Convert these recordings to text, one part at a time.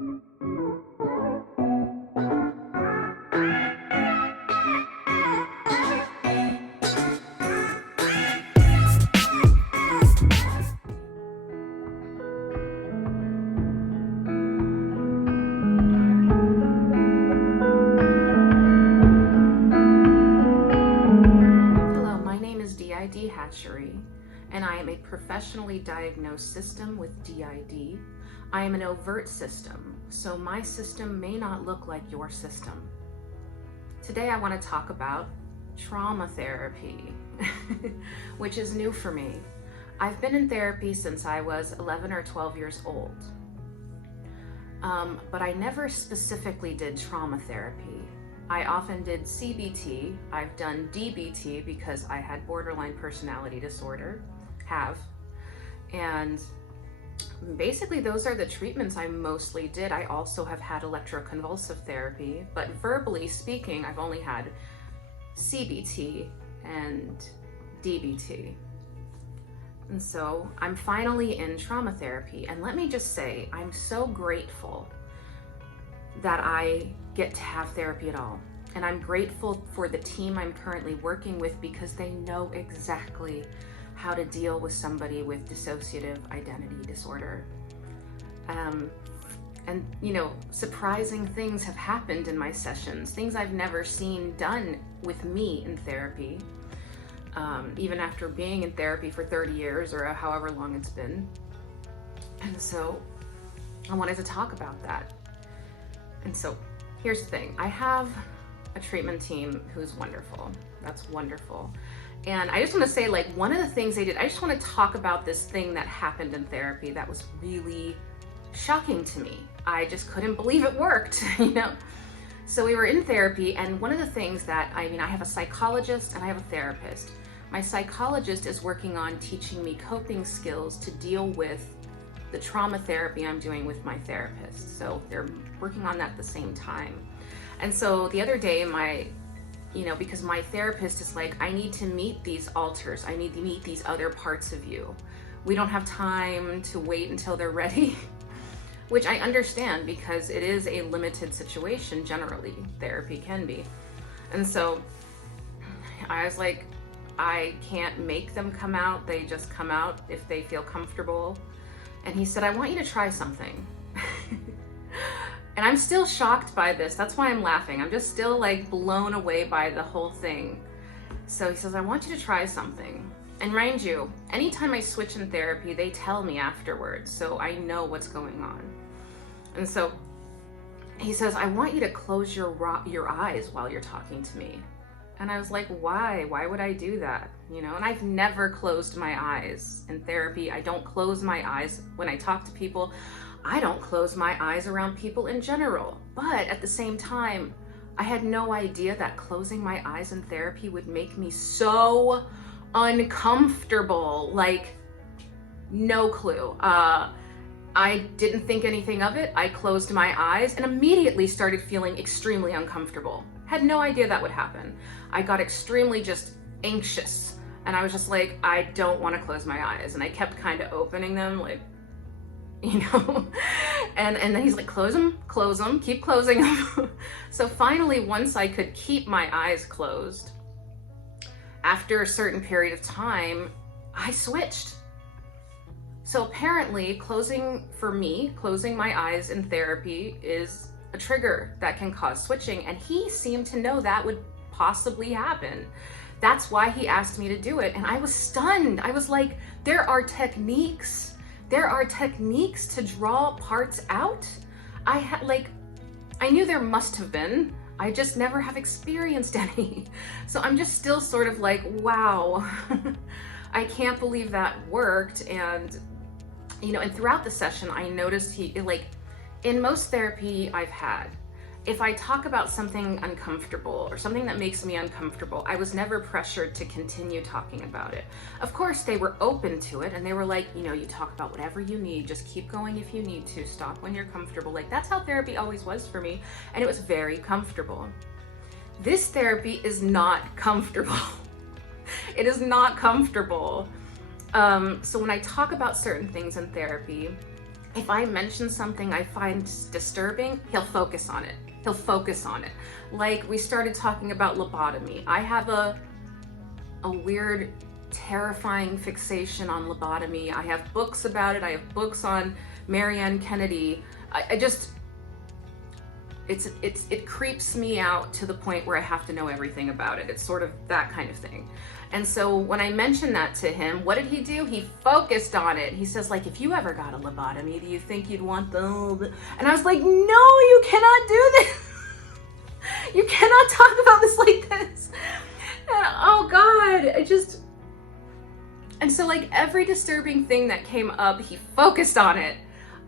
And I am a professionally diagnosed system with DID. I am an overt system, so my system may not look like your system. Today I want to talk about trauma therapy, which is new for me. I've been in therapy since I was 11 or 12 years old, but I never specifically did trauma therapy. I often did CBT. I've done DBT because I had borderline personality disorder, and basically those are the treatments I mostly did. I also have had electroconvulsive therapy, but verbally speaking, I've only had CBT and DBT. And so I'm finally in trauma therapy, and let me just say, I'm so grateful that I get to have therapy at all. And I'm grateful for the team I'm currently working with because they know exactly how to deal with somebody with dissociative identity disorder. And you know, surprising things have happened in my sessions, things I've never seen done with me in therapy, even after being in therapy for 30 years or however long it's been. And so I wanted to talk about that. And so here's the thing, I have a treatment team who's wonderful. That's wonderful. And I just want to say, like, one of the things they did, I just want to talk about this thing that happened in therapy that was really shocking to me. I just couldn't believe it worked, you know? So we were in therapy, and one of the things that, I have a psychologist and I have a therapist. My psychologist is working on teaching me coping skills to deal with the trauma therapy I'm doing with my therapist. So they're working on that at the same time. And so the other day, because my therapist is like, I need to meet these alters. I need to meet these other parts of you. We don't have time to wait until they're ready, which I understand because it is a limited situation generally, therapy can be. And so I was like, I can't make them come out. They just come out if they feel comfortable. And he said, I want you to try something. And I'm still shocked by this. That's why I'm laughing. I'm just still like blown away by the whole thing. So he says, I want you to try something. And mind you, anytime I switch in therapy, they tell me afterwards, so I know what's going on. And so he says, I want you to close your eyes while you're talking to me. And I was like, why? Why would I do that? You know, and I've never closed my eyes in therapy. I don't close my eyes when I talk to people. I don't close my eyes around people in general. But at the same time, I had no idea that closing my eyes in therapy would make me so uncomfortable. Like, no clue. I didn't think anything of it. I closed my eyes and immediately started feeling extremely uncomfortable. Had no idea that would happen. I got extremely just anxious, and I was just like, I don't want to close my eyes. And I kept kind of opening them, like, you know, and then he's like, close them, keep closing them. So finally, once I could keep my eyes closed, after a certain period of time, I switched. So apparently closing my eyes in therapy is a trigger that can cause switching. And he seemed to know that would possibly happen. That's why he asked me to do it. And I was stunned. I was like, there are techniques to draw parts out. I knew there must have been. I just never have experienced any. So I'm just still sort of like, wow, I can't believe that worked. And, you know, and throughout the session, I noticed in most therapy I've had, if I talk about something uncomfortable or something that makes me uncomfortable, I was never pressured to continue talking about it. Of course, they were open to it, and they were like, you know, you talk about whatever you need, just keep going if you need to, stop when you're comfortable. Like, that's how therapy always was for me, and it was very comfortable. This therapy is not comfortable. It is not comfortable. So when I talk about certain things in therapy, If I mention something I find disturbing, he'll focus on it. He'll focus on it. Like we started talking about lobotomy. I have a weird, terrifying fixation on lobotomy. I have books about it. I have books on Marianne Kennedy. It creeps me out to the point where I have to know everything about it. It's sort of that kind of thing. And so when I mentioned that to him, what did he do? He focused on it. He says, like, if you ever got a lobotomy, do you think you'd want the... And I was like, no, you cannot do this. You cannot talk about this like this. And, oh God, and so like every disturbing thing that came up, he focused on it.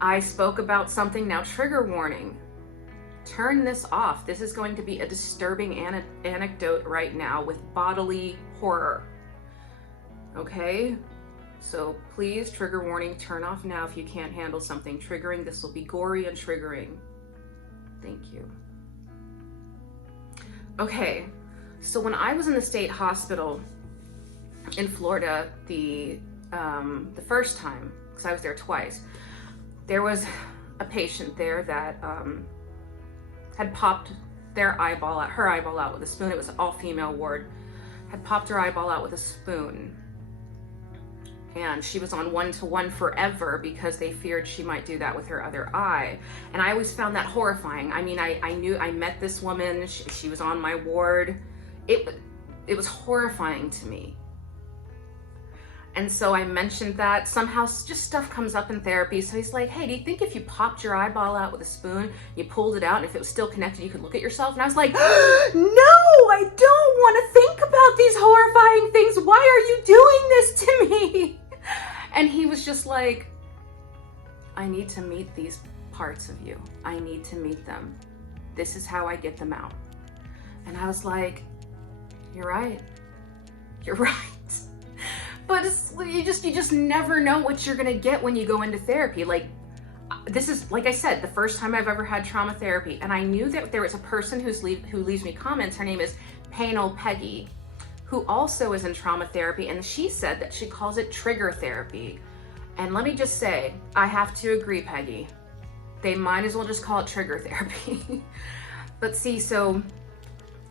I spoke about something, now trigger warning. Turn this off. This is going to be a disturbing anecdote right now with bodily horror. Okay? So please, trigger warning, turn off now if you can't handle something triggering. This will be gory and triggering. Thank you. Okay, so when I was in the state hospital in Florida the first time, because I was there twice, there was a patient there that had popped her eyeball out with a spoon. It was an all-female ward. Had popped her eyeball out with a spoon. And she was on 1-to-1 forever because they feared she might do that with her other eye. And I always found that horrifying. I mean, I met this woman, she was on my ward. It was horrifying to me. And so I mentioned that. Somehow just stuff comes up in therapy. So he's like, hey, do you think if you popped your eyeball out with a spoon, you pulled it out, and if it was still connected, you could look at yourself? And I was like, no, I don't want to think about these horrifying things. Why are you doing this to me? And he was just like, I need to meet these parts of you. I need to meet them. This is how I get them out. And I was like, you're right. You're right. But you just never know what you're gonna get when you go into therapy. Like, this is, like I said, the first time I've ever had trauma therapy. And I knew that there was a person who leaves me comments. Her name is Painel Peggy, who also is in trauma therapy. And she said that she calls it trigger therapy. And let me just say, I have to agree, Peggy. They might as well just call it trigger therapy. But see, so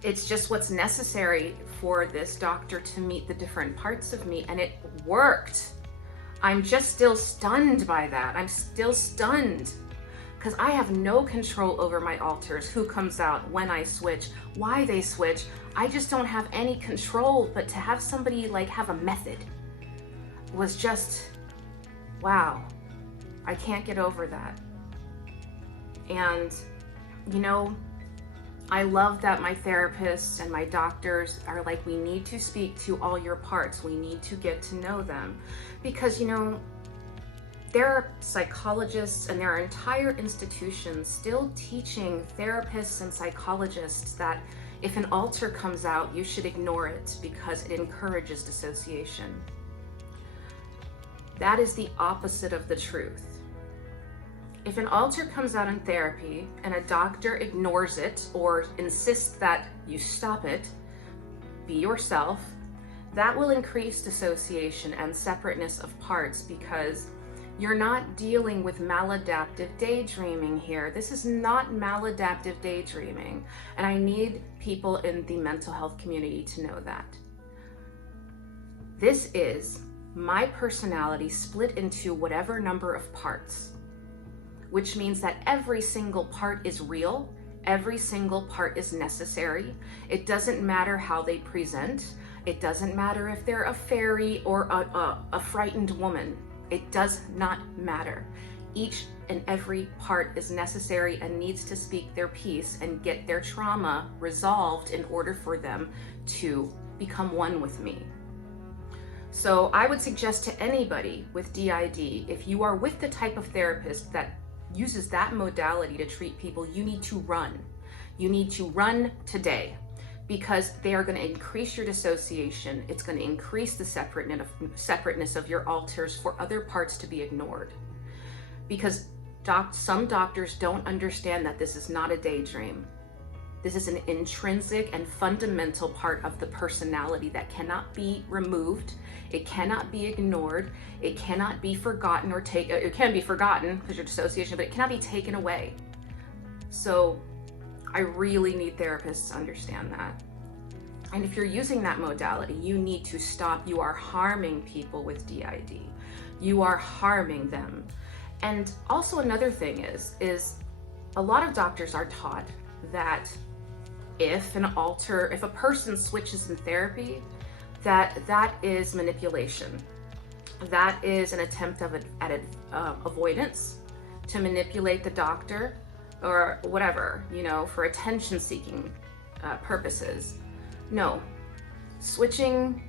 it's just what's necessary for this doctor to meet the different parts of me, and it worked. I'm just still stunned by that. I'm still stunned because I have no control over my alters, who comes out, when I switch, why they switch. I just don't have any control. But to have somebody like have a method was just, wow. I can't get over that. And you know, I love that my therapists and my doctors are like, we need to speak to all your parts. We need to get to know them. Because, you know, there are psychologists and there are entire institutions still teaching therapists and psychologists that if an alter comes out, you should ignore it because it encourages dissociation. That is the opposite of the truth. If an alter comes out in therapy and a doctor ignores it or insists that you stop it, be yourself, that will increase dissociation and separateness of parts because you're not dealing with maladaptive daydreaming here. This is not maladaptive daydreaming. And I need people in the mental health community to know that. This is my personality split into whatever number of parts, which means that every single part is real, every single part is necessary. It doesn't matter how they present. It doesn't matter if they're a fairy or a frightened woman. It does not matter. Each and every part is necessary and needs to speak their piece and get their trauma resolved in order for them to become one with me. So I would suggest to anybody with DID, if you are with the type of therapist that uses that modality to treat people, you need to run. You need to run today because they are going to increase your dissociation. It's going to increase the separateness of your alters for other parts to be ignored. Because some doctors don't understand that this is not a daydream. This is an intrinsic and fundamental part of the personality that cannot be removed. It cannot be ignored. It cannot be forgotten or taken. It can be forgotten because you're dissociation, but it cannot be taken away. So I really need therapists to understand that. And if you're using that modality, you need to stop. You are harming people with DID. You are harming them. And also another thing is a lot of doctors are taught that if a person switches in therapy, that is manipulation. That is an attempt at avoidance, to manipulate the doctor or whatever, for attention-seeking purposes. No, switching,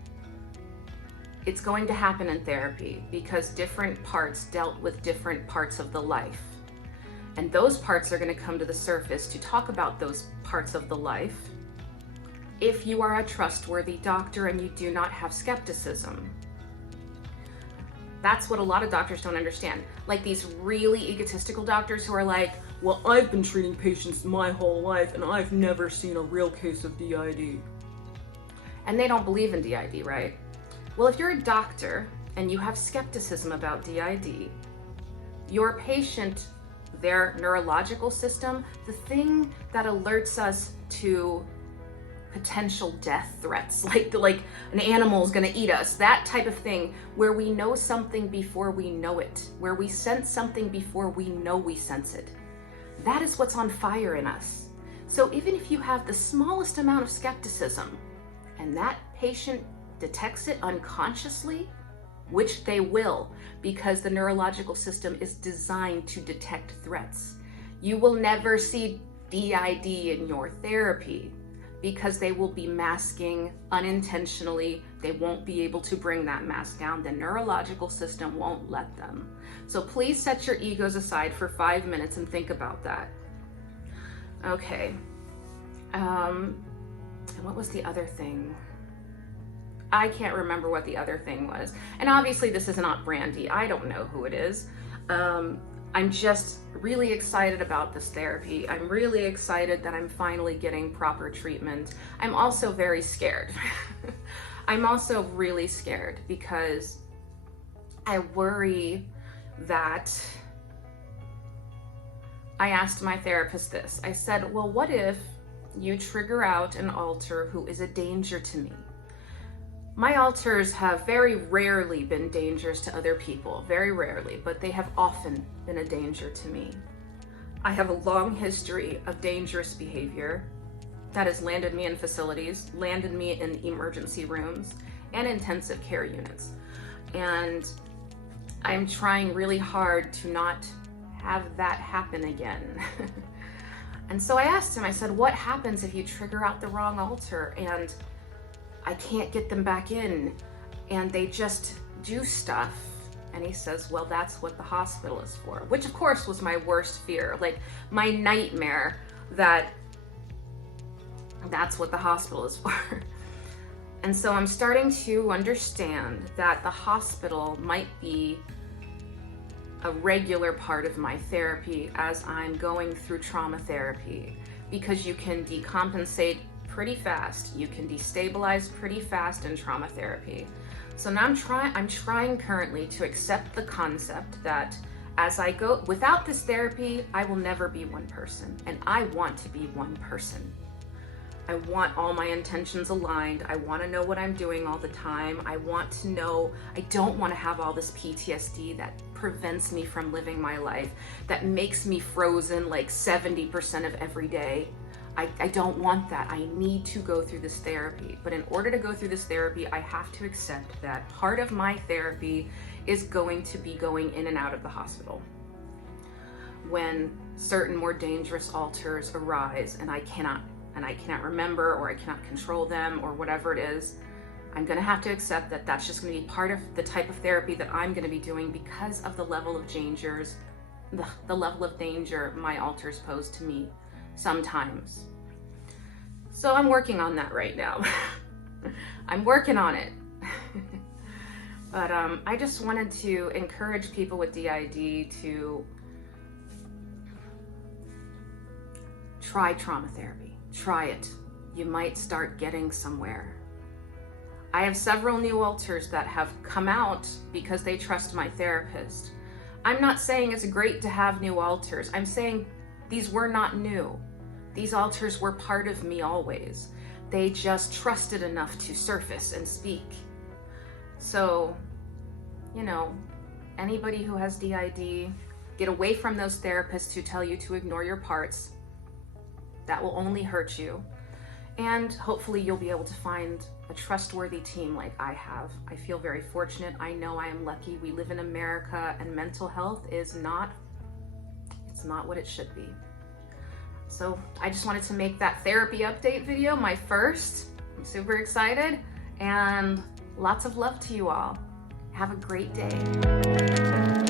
it's going to happen in therapy because different parts dealt with different parts of the life. And those parts are going to come to the surface to talk about those parts of the life if you are a trustworthy doctor and you do not have skepticism. That's what a lot of doctors don't understand. Like these really egotistical doctors who are like, well, I've been treating patients my whole life and I've never seen a real case of DID. And they don't believe in DID, right? Well, if you're a doctor and you have skepticism about DID, your patient, their neurological system, the thing that alerts us to potential death threats, like an animal is going to eat us, that type of thing, where we know something before we know it, where we sense something before we know we sense it. That is what's on fire in us. So even if you have the smallest amount of skepticism and that patient detects it unconsciously, which they will, because the neurological system is designed to detect threats. You will never see DID in your therapy because they will be masking unintentionally. They won't be able to bring that mask down. The neurological system won't let them. So please set your egos aside for 5 minutes and think about that. Okay. And what was the other thing? I can't remember what the other thing was. And obviously this is not Brandy. I don't know who it is. I'm just really excited about this therapy. I'm really excited that I'm finally getting proper treatment. I'm also very scared. I'm also really scared because I worry that I asked my therapist this. I said, well, what if you trigger out an alter who is a danger to me? My alters have very rarely been dangerous to other people, very rarely, but they have often been a danger to me. I have a long history of dangerous behavior that has landed me in facilities, landed me in emergency rooms and intensive care units. And I'm trying really hard to not have that happen again. And so I asked him, I said, what happens if you trigger out the wrong alter and I can't get them back in and they just do stuff? And he says, well, that's what the hospital is for, which of course was my worst fear, like my nightmare, that that's what the hospital is for. And so I'm starting to understand that the hospital might be a regular part of my therapy as I'm going through trauma therapy, because you can decompensate pretty fast. You can destabilize pretty fast in trauma therapy. So now I'm trying currently to accept the concept that as I go, without this therapy, I will never be one person. And I want to be one person. I want all my intentions aligned. I want to know what I'm doing all the time. I want to know, I don't want to have all this PTSD that prevents me from living my life, that makes me frozen like 70% of every day. I don't want that. I need to go through this therapy. But in order to go through this therapy, I have to accept that part of my therapy is going to be going in and out of the hospital. When certain more dangerous alters arise and I cannot remember, or I cannot control them, or whatever it is, I'm gonna have to accept that that's just gonna be part of the type of therapy that I'm gonna be doing because of the level of dangers, the level of danger my alters pose to me sometimes. So I'm working on that right now. I'm working on it. But I just wanted to encourage people with DID to try trauma therapy. Try it. You might start getting somewhere. I have several new alters that have come out because they trust my therapist. I'm not saying it's great to have new alters. I'm saying these were not new. These alters were part of me always. They just trusted enough to surface and speak. So, you know, anybody who has DID, get away from those therapists who tell you to ignore your parts. That will only hurt you. And hopefully you'll be able to find a trustworthy team like I have. I feel very fortunate. I know I am lucky. We live in America and mental health is not what it should be. So I just wanted to make that therapy update video, my first. I'm super excited, and lots of love to you all. Have a great day.